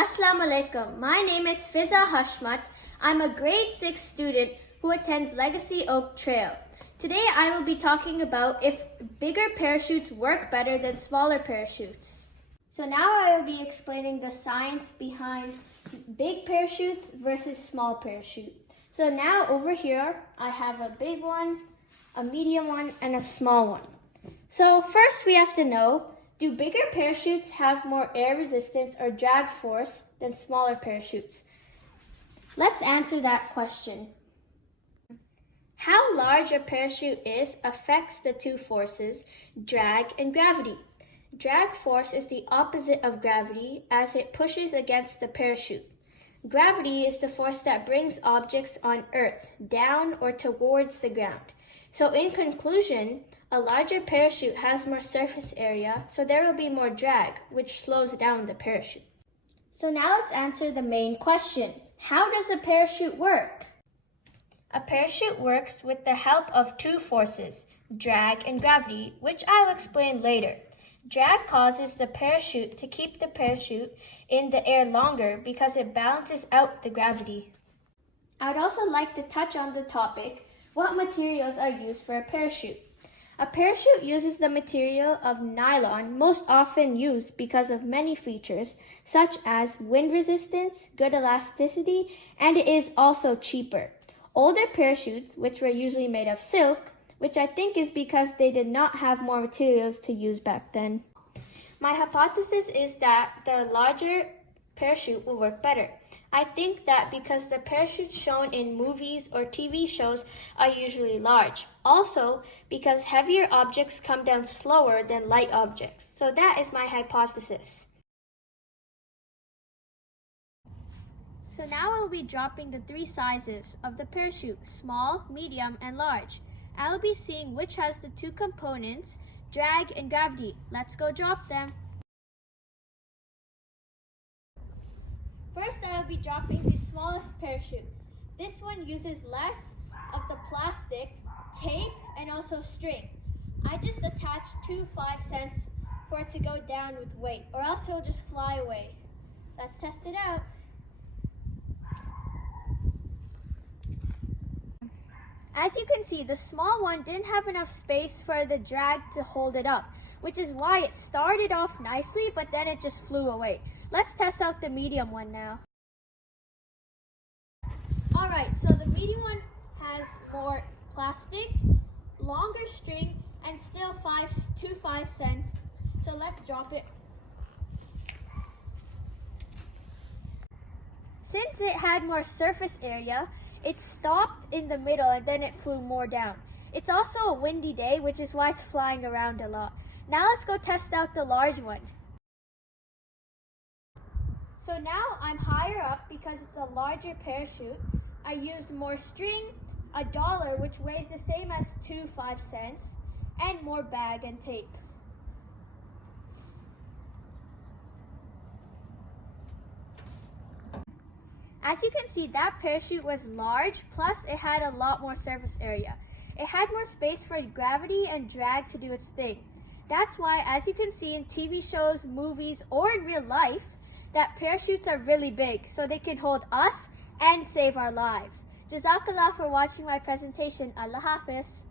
Assalamu alaikum. My name is Fiza Hashmat. I'm a grade 6 student who attends Legacy Oak Trail. Today I will be talking about if bigger parachutes work better than smaller parachutes. So now I will be explaining the science behind big parachutes versus small parachute. So now over here I have a big one, a medium one, and a small one. So first we have to know, do bigger parachutes have more air resistance or drag force than smaller parachutes? Let's answer that question. How large a parachute is affects the two forces, drag and gravity. Drag force is the opposite of gravity as it pushes against the parachute. Gravity is the force that brings objects on Earth down or towards the ground. So in conclusion, a larger parachute has more surface area, so there will be more drag, which slows down the parachute. So now let's answer the main question. How does a parachute work? A parachute works with the help of two forces, drag and gravity, which I'll explain later. Drag causes the parachute to keep the parachute in the air longer because it balances out the gravity. I'd also like to touch on the topic, what materials are used for a parachute? A parachute uses the material of nylon, most often used because of many features, such as wind resistance, good elasticity, and it is also cheaper. Older parachutes, which were usually made of silk, which I think is because they did not have more materials to use back then. My hypothesis is that the larger parachute will work better. I think that because the parachutes shown in movies or TV shows are usually large. Also, because heavier objects come down slower than light objects. So that is my hypothesis. So now I will be dropping the three sizes of the parachute, small, medium, and large. I will be seeing which has the two components, drag and gravity. Let's go drop them. First, I will be dropping the smallest parachute. This one uses less of the plastic, tape, and also string. I just attached two 5-cents for it to go down with weight, or else it will just fly away. Let's test it out. As you can see, the small one didn't have enough space for the drag to hold it up, which is why it started off nicely, but then it just flew away. Let's test out the medium one now. Alright, so the medium one has more plastic, longer string, and still two 5-cents. So let's drop it. Since it had more surface area, it stopped in the middle and then it flew more down. It's also a windy day, which is why it's flying around a lot. Now let's go test out the large one. So now I'm higher up because it's a larger parachute. I used more string, $1, which weighs the same as two 5-cents, and more bag and tape. As you can see, that parachute was large, plus it had a lot more surface area. It had more space for gravity and drag to do its thing. That's why, as you can see in TV shows, movies, or in real life, that parachutes are really big, so they can hold us and save our lives. Jazakallah for watching my presentation. Allah Hafiz.